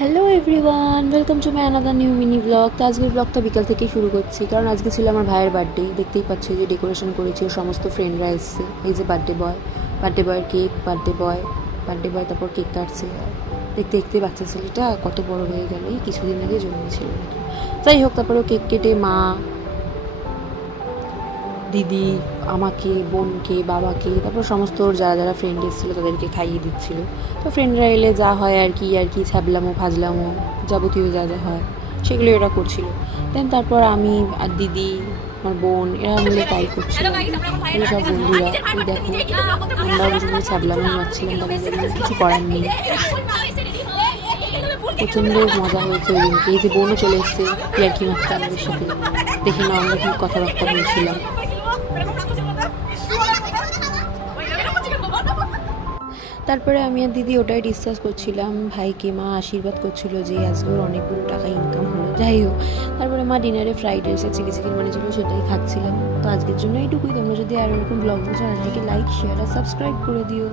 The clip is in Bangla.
Hello everyone, welcome to my another new mini blog. তো আজকের ব্লগটা বিকাল থেকেই শুরু করছি, কারণ আজকে ছিল আমার ভাইয়ের বার্থডে। দেখতেই পাচ্ছি যে ডেকোরেশন করেছি, ওর সমস্ত ফ্রেন্ডরা এসছে। এই যে বার্থডে বয়ের কেক, বার্থডে বয় তারপর কেক কাটছে। দেখতে দেখতে বাচ্চা ছেলেটা কত বড় হয়ে গেল, এই কিছুদিন আগে জন্মেছিল নাকি। যাই হোক, তারপরেও কেক কেটে মা, দিদি, আমাকে, বোনকে, বাবাকে, তারপর সমস্ত ওর যারা যারা ফ্রেন্ড এসেছিলো তাদেরকে খাইয়ে দিচ্ছিলো। তো ফ্রেন্ডরা এলে যা হয় আর কি ছ্যাবলামো ফাজলামো যাবতীয় যা যা হয় সেগুলো এরা করছিল। দেন তারপর আমি আর দিদি, আমার বোন, এরা মিলে তাই করছিলাম। এই সব বন্ধুরা, এই দেখো আমরা বসে ছ্যাবলামো মারছিলাম, তাদের কিছু করার নেই। প্রচণ্ড মজা হয়েছে ওই দিনকে। এই যে বোনও চলে এসছে ইয়ার্কি মারতে আমাদের সাথে। দেখে না আমরা কি কথাবার্তা বলছিলাম। তারপরে আমি আর দিদি ওটাই ডিসকাস করছিলাম। ভাইকে মা আশীর্বাদ করছিল যে আজকে ওর অনেকগুলো টাকা ইনকাম হলো। যাই হোক, তারপরে মা ডিনারে ফ্রাইড রাইস আর চিলি চিকেন বানিয়েছিল, সেটাই খাচ্ছিলাম। তো আজকের জন্য এইটুকুই। তোমরা যদি আর এরকম ব্লগ চাও, লাইক, শেয়ার আর সাবস্ক্রাইব করে দিও।